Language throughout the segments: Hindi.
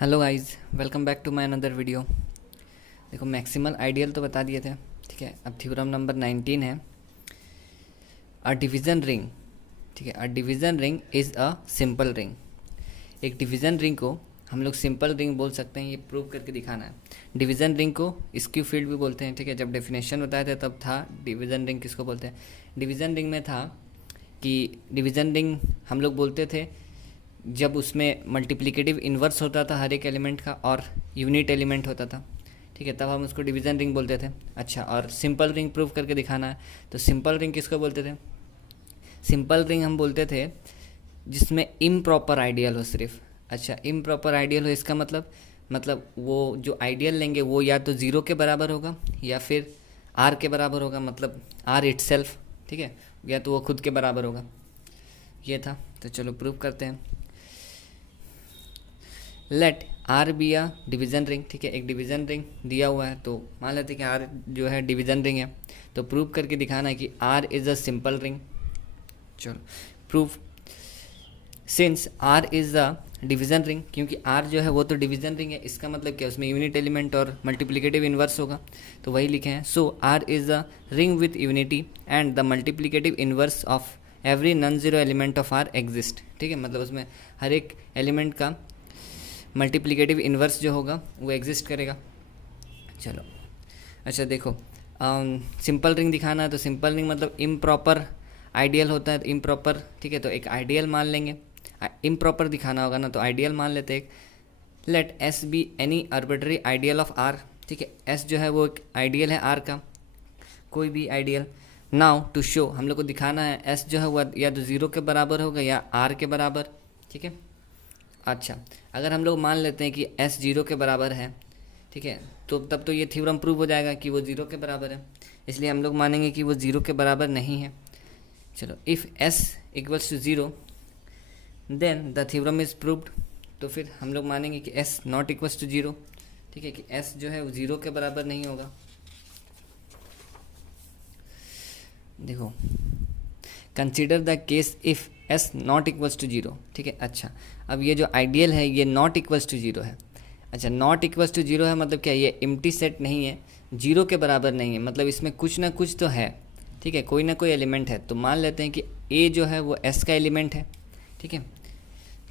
Hello guys, welcome back to my another video. देखो, मैक्सिमल आइडियल तो बता दिए थे, ठीक है। अब थ्योरम नंबर 19 है, अ डिवीज़न रिंग। ठीक है, a division ring is a simple ring. एक डिवीज़न रिंग को हम लोग सिंपल रिंग बोल सकते हैं, ये प्रूव करके दिखाना है। डिवीज़न रिंग को स्क्यू फील्ड भी बोलते हैं, ठीक है। जब डेफिनेशन बताया था तब था डिवीज़न रिंग किसको बोलते हैं। डिवीज़न रिंग में था कि डिवीज़न रिंग हम लोग बोलते थे जब उसमें मल्टीप्लिकेटिव इन्वर्स होता था हर एक एलिमेंट का और यूनिट एलिमेंट होता था, ठीक है, तब हम उसको डिवीज़न रिंग बोलते थे। अच्छा, और सिंपल रिंग प्रूव करके दिखाना है, तो सिंपल रिंग किसको बोलते थे। सिंपल रिंग हम बोलते थे जिसमें इम्प्रॉपर आइडियल हो सिर्फ। अच्छा, इम्प्रॉपर आइडियल हो इसका मतलब वो जो आइडियल लेंगे वो या तो ज़ीरो के बराबर होगा या फिर आर के बराबर होगा, मतलब आर इटसेल्फ, ठीक है, या तो वो खुद के बराबर होगा। ये था, तो चलो प्रूव करते हैं। लेट आर बी आ डिवीज़न रिंग, ठीक है। एक डिवीज़न रिंग दिया हुआ है, तो मान लेते हैं कि आर जो है डिवीज़न रिंग है, तो प्रूव करके दिखाना है कि R is a simple ring. चलो prove. Since R is a division ring, क्योंकि आर जो है वो तो डिवीज़न रिंग है, इसका मतलब क्या, उसमें यूनिट एलिमेंट और मल्टीप्लिकेटिव इन्वर्स होगा, तो वही लिखे हैं। So R is a ring with unity and the multiplicative inverse of every non zero element of R exist, ठीक है। मतलब उसमें हर एक एलिमेंट का मल्टीप्लिकेटिव इन्वर्स जो होगा वो एग्जिस्ट करेगा। चलो अच्छा देखो, सिंपल रिंग दिखाना है, तो सिंपल रिंग मतलब इम्प्रॉपर आइडियल होता है, इम्प्रॉपर, ठीक है। तो एक आइडियल मान लेंगे, इम्प्रॉपर दिखाना होगा ना, तो आइडियल मान लेते हैं। Let S be any arbitrary ideal of R, ठीक है। एस जो है वो एक आइडियल है आर का, कोई भी आइडियल। नाउ टू शो, हम लोग को दिखाना है एस जो है वो या तो ज़ीरो के बराबर होगा या आर के बराबर, ठीक है। अच्छा, अगर हम लोग मान लेते हैं कि एस जीरो के बराबर है, ठीक है, तो तब तो ये थ्योरम प्रूव हो जाएगा कि वो ज़ीरो के बराबर है, इसलिए हम लोग मानेंगे कि वो ज़ीरो के बराबर नहीं है। चलो, if S equals to zero then the theorem is proved. तो फिर हम लोग मानेंगे कि S not equals to zero, ठीक है, कि एस जो है वो ज़ीरो के बराबर नहीं होगा। देखो, consider the case if S not equals to zero, ठीक है। अच्छा, अब ये जो आइडियल है ये नॉट इक्वल्स टू जीरो है। अच्छा, नॉट इक्वल्स टू जीरो है मतलब क्या, ये एम्प्टी सेट नहीं है, जीरो के बराबर नहीं है, मतलब इसमें कुछ ना कुछ तो है, ठीक है, कोई ना कोई एलिमेंट है। तो मान लेते हैं कि ए जो है वो एस का एलिमेंट है, ठीक है।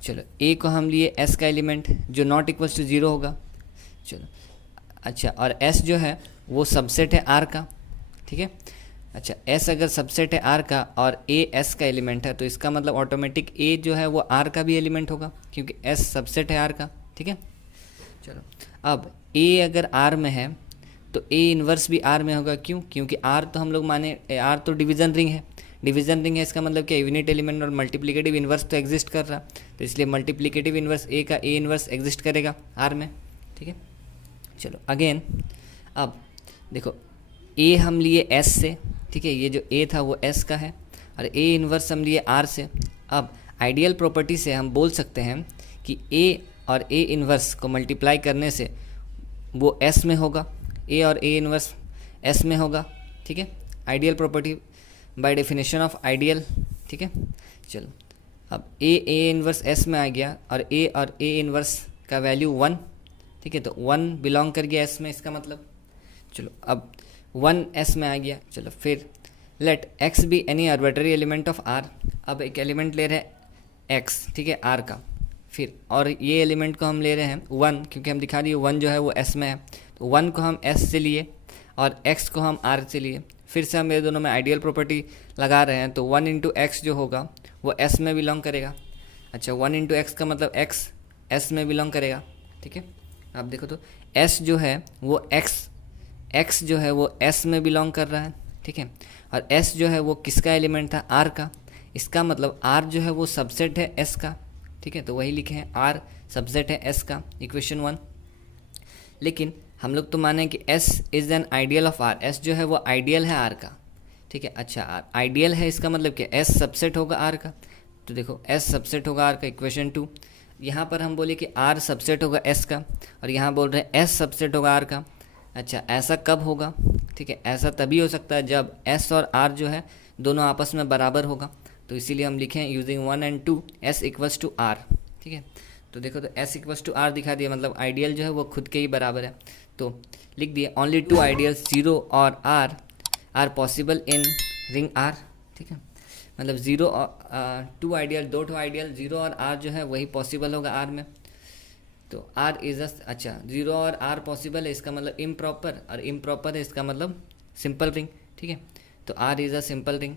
चलो, ए को हम लिए एस का एलिमेंट जो नॉट इक्वल्स टू जीरो होगा। चलो अच्छा, और एस जो है वो सबसेट है आर का, ठीक है। अच्छा, एस अगर सबसेट है आर का और ए एस का एलिमेंट है, तो इसका मतलब ऑटोमेटिक ए जो है वो आर का भी एलिमेंट होगा, क्योंकि एस सबसेट है आर का, ठीक है। चलो, अब ए अगर आर में है तो ए इन्वर्स भी आर में होगा, क्यों, क्योंकि आर तो हम लोग माने आर तो डिवीज़न रिंग है, डिवीज़न रिंग है, इसका मतलब क्या, यूनिट एलिमेंट और मल्टीप्लिकेटिव इन्वर्स तो एग्जिस्ट कर रहा, तो इसलिए मल्टीप्लिकेटिव इन्वर्स ए का ए इन्वर्स एग्जिस्ट करेगा आर में, ठीक है। चलो अगेन, अब देखो, ए हम लिए एस से, ठीक है, ये जो ए था वो एस का है, और ए इन्वर्स हम लिए आर से। अब आइडियल प्रॉपर्टी से हम बोल सकते हैं कि ए और ए इन्वर्स को मल्टीप्लाई करने से वो एस में होगा, ए और ए इन्वर्स एस में होगा, ठीक है, ideal property by definition of ideal, ठीक है। चलो, अब ए इन्वर्स एस में आ गया और ए इन्वर्स का वैल्यू 1, ठीक है, तो 1 बिलोंग कर गया एस में, इसका मतलब। चलो, अब 1 एस में आ गया। चलो फिर let x be any arbitrary element of R. अब एक एलिमेंट ले रहे हैं एक्स, ठीक है, आर का, फिर और ये एलिमेंट को हम ले रहे हैं 1, क्योंकि हम दिखा दिए 1 जो है वो एस में है, तो 1 को हम एस से लिए और एक्स को हम आर से लिए। फिर से हम ये दोनों में आइडियल प्रॉपर्टी लगा रहे हैं, तो 1 इंटू एक्स जो होगा वो एस में बिलोंग करेगा। अच्छा, 1 इंटू एक्स का मतलब एक्स एस में बिलोंग करेगा, ठीक है। आप देखो तो एस जो है वो एक्स जो है वो एस में बिलोंग कर रहा है, ठीक है, और एस जो है वो किसका एलिमेंट था, आर का, इसका मतलब आर जो है वो सबसेट है एस का, ठीक है, तो वही लिखे हैं आर सबसेट है एस का, इक्वेशन 1। लेकिन हम लोग तो माने कि S is an ideal of R, S जो है वो आइडियल है आर का, ठीक है। अच्छा, आइडियल है इसका मतलब कि एस सबसेट होगा आर का, तो देखो एस सबसेट होगा आर का, इक्वेशन 2। यहाँ पर हम बोले कि आर सबसेट होगा एस का, और यहाँ बोल रहे हैं एस सबसेट होगा आर का। अच्छा, ऐसा कब होगा, ठीक है, ऐसा तभी हो सकता है जब एस और आर जो है दोनों आपस में बराबर होगा, तो इसीलिए हम लिखें using 1 and 2 S equals to R. ठीक है, तो देखो तो S इक्वल्स टू आर दिखा दिया, मतलब आइडियल जो है वो खुद के ही बराबर है। तो लिख दिए ओनली टू आइडियल्स 0 और R possible in ring R. ठीक है, मतलब 0 और 2 आइडियल, 2 आइडियल 0 और आर जो है वही पॉसिबल होगा आर में। तो आर इज अच्छा 0 और आर पॉसिबल है, इसका मतलब इम्प्रॉपर, और इम्प्रॉपर है इसका मतलब सिंपल रिंग। ठीक है, तो R is a simple ring.